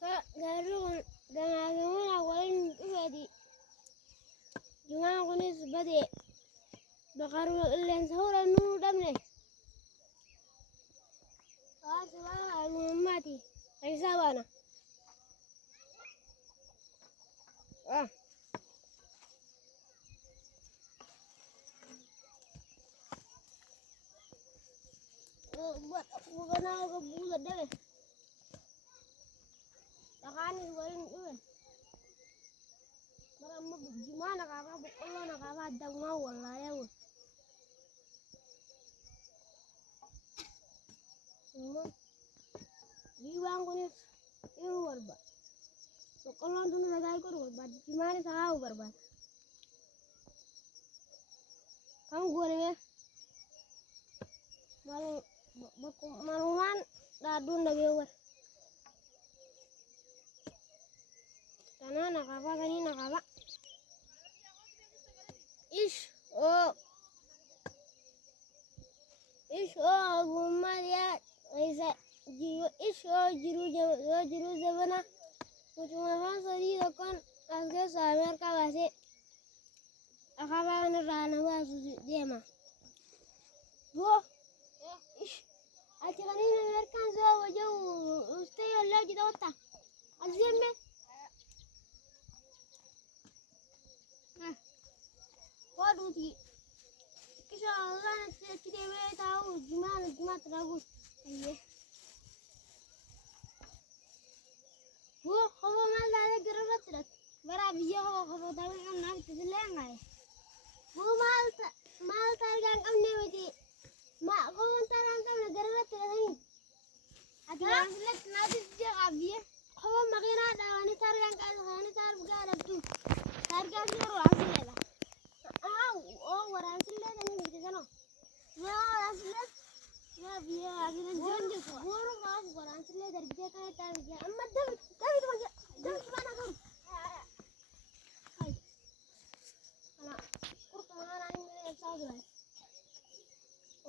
gaarigan gamaagamaha walayn ugaadi jumaa kunis bade baqaru ilen sahura nu damne aswa mati aisawana buat bukan aku bulat deh takani walayn ugan marama gimana kakak Allah nak apa ada mau wallahi ya semua biwang kunis iru warba kalau tuh nagai kor warba gimana sahau warba kamu gue nih malu maluman dadun lagi war karena nak apa kani nak apa ish oh gumma ya isa jiru ish oh jiru zabana cuma fasari dokon asga samer ka base akaba rana basu dia mah gua ish aja kan ini merkan so wajah stay Allah kita otak azime waduh di insya Allah nanti kita tahu gimana terus iya gua kalau malah ada gerak terus berapa dia kalau tahu kan nanti terlengai gua mal targang amne mati mak kalau tarang kan gerak terus ini ada lanjut nanti dia kabia kalau makin ada ini targang kan ini targang tuh targang dia langsung lah oh waransile tani bidano ya waransile ya biya agina jonje goro gaaf waransile darbide kay tan ya amma david mana kau hai ana kurta mana ni saudara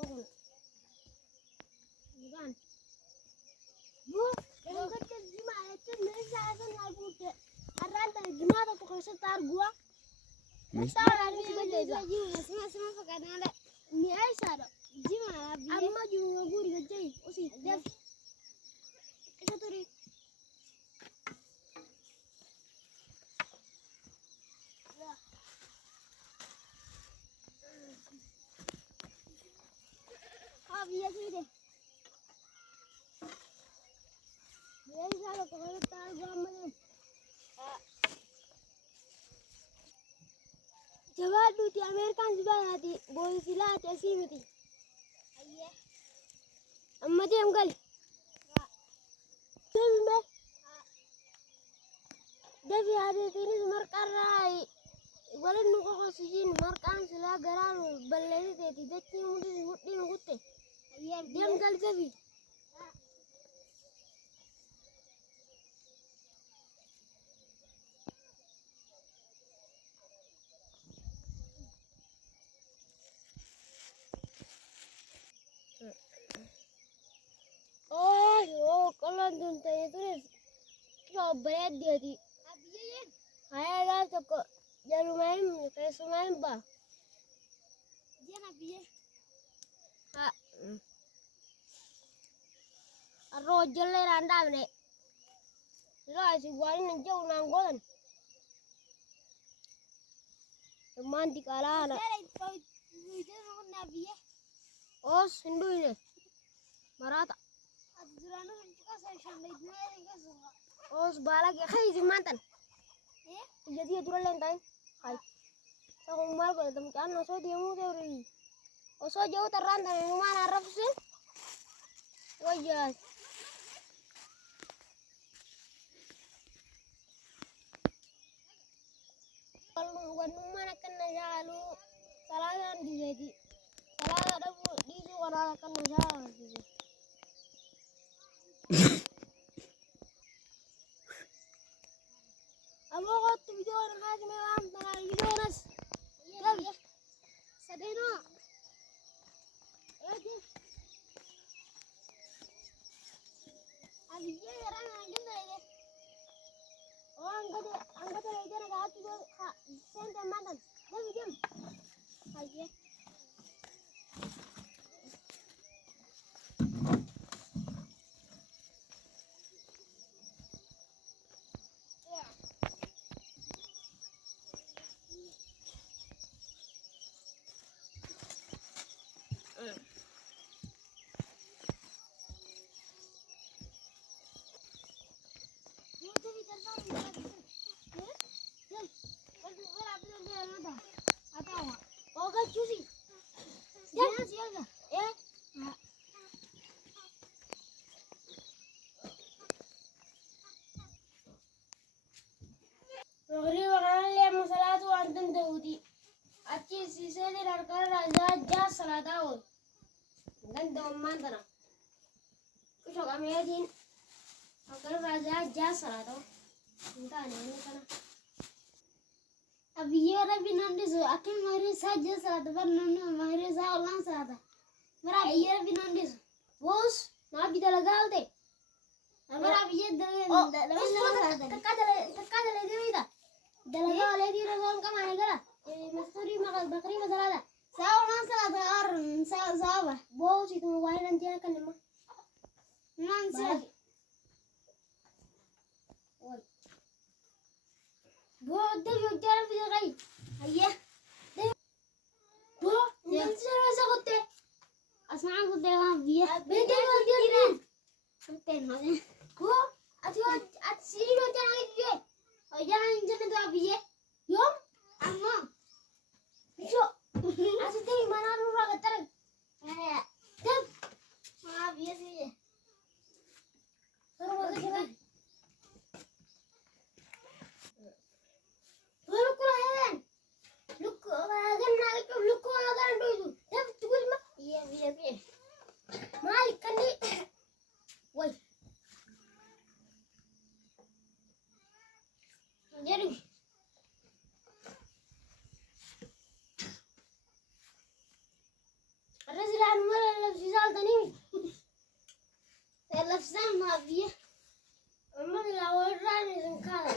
oh bukan bu enggak ke gimana itu nih saya kan ngaku ke aranta gimana tuh kalau setar gua Mustahil ni juga semua pakai nada ni Aisyah do gimana amma juga guri gajai usi def kita turi biya sih deh biya kalau kalau tar gua mana jawab di Amerika juga di boy sila tesi mati ayye amma dia enggak dembe devi hari ini markarai walau nuko kosijin markan sila gararu balleri te tidak mudi mudi nukutte ayye dia enggak devi kalau dunta itu coba dia di ayah dah toko jarum main kayak semain bah dia nabi Roger le randa nih lo asyik buatin jauh nanggolan teman di kalah oh sendu ini marata oh sebalak ya kai mantan jadi dia turun lentai hai aku mal kalau teman so dia mau teori oh so jauh terrantai mana Arab sih wajah kalau mana kena jalu salah dijadi salah ada di suara kena jalu Amo ko tu video na kasi may mam tanga video nas. Iya. Sadeno. Oke. angkat aja nak hati tu sen teman. Jom. Aje. Maghrib wakala masalatu antum daudi. Achi sise de larkar raja ja salata ho. Dan doman tana. Kusho kamedin. Agar raja ja salata. Inta ne kana. अब ये वाला भी non dish आखिर मेरे साथ जैसा आता पर नॉन मेरे साथ ऑनलाइन से आता मेरा ये भी नॉन डिस वो उस ना भी तो लगा दे मेरा अब ये तक्का दले दे इधर दलगा वाले दी रगों का माने करा मस्तूरी मगर बकरी मसाला था साव ऑनलाइन से आता और साव वो उसी तो मोबाइल अंतिया करने में नॉन से वो दे जो तेरा भी गई अये दे वो नंसर वैसा करते असमान को देवा बिया बेटे बोल दिया ना हमते ना वो अथवा सीरी में जाना है ये और जाना इंजन तो अभी ये योम अम्मा जो आज तेरी मना रूरा कतर तब हां बिया से ये सर वो के Look ahead. Look ahead. Do That's good. Yeah. Malik, can you wait? Jerry. Rasilan mala lafzal tani. Lafzal ma biya. Amma la wara ni zinkala.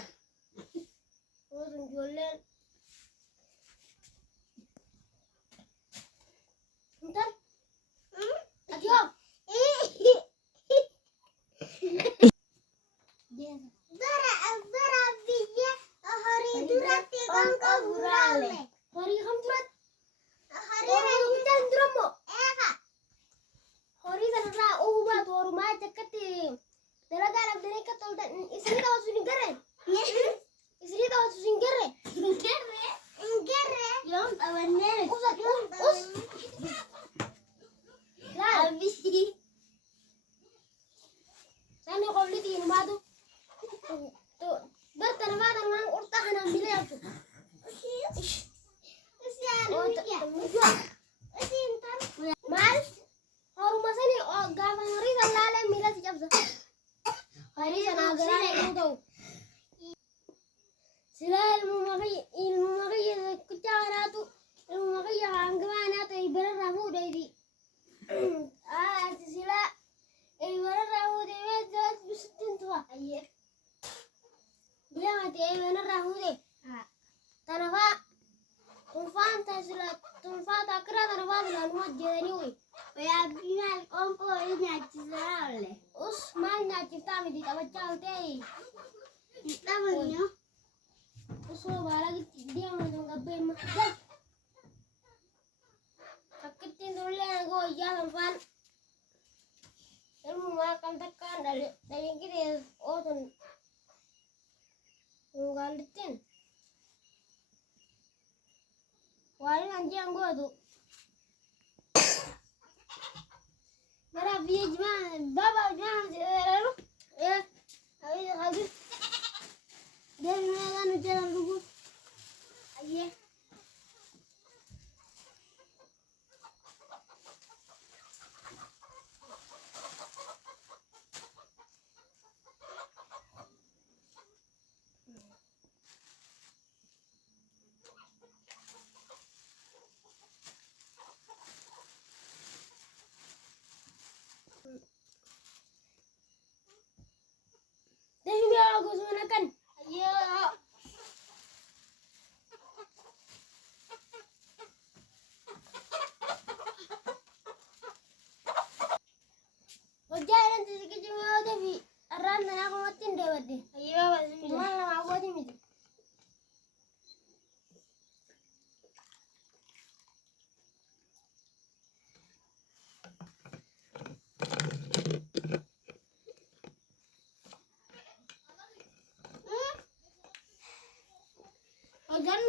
Orang jualan. Bentar. Ayo. Berabiya hari durat kangkau gurale. Hari kamu durat. Hari hujan duramo. Hari sana ubah tu rumah ceketi. Dalam dari ketol dan istri tahu sini keren. Istri tahu susun gere. Yom tawannya. Us. Lah. Abis. Sana kau beli di rumah tu. Tu bertanam orang urtahan ambil ya tu. Mal. Orang masa ni gawan hari salale mila sejak tu. Hari sana gerai itu tu. Sila ilmu magi kucana tu ilmu magi anggamana tu ibarat ramu dari sila ibarat ramu dewe jelas bistin tua aye dia mati ibarat ramu de tanawa tunfa takra tanawa lalu jadi ui ya bimal kompo ini aja le us mana cipta mi di tawa calte kita menyo Uso bala dia macam gabe mah. Sakitin dulu aku jalan pan. Ilmu makan tekan dari kiri tu ngalitin. Wali nanti yang gua tu. Mara biar jangan baba jangan lalu ya habis. Dia memang jalan dulu. Aye.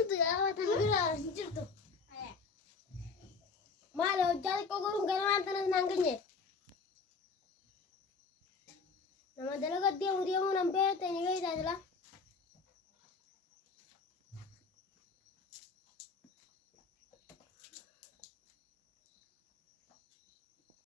jirtu yaa waan tan bira hin jirtu maal hojjaa xiqqoo goruun gara waan tanas naan geenye nama dalagaa deemu nan beekte ni beektaa jira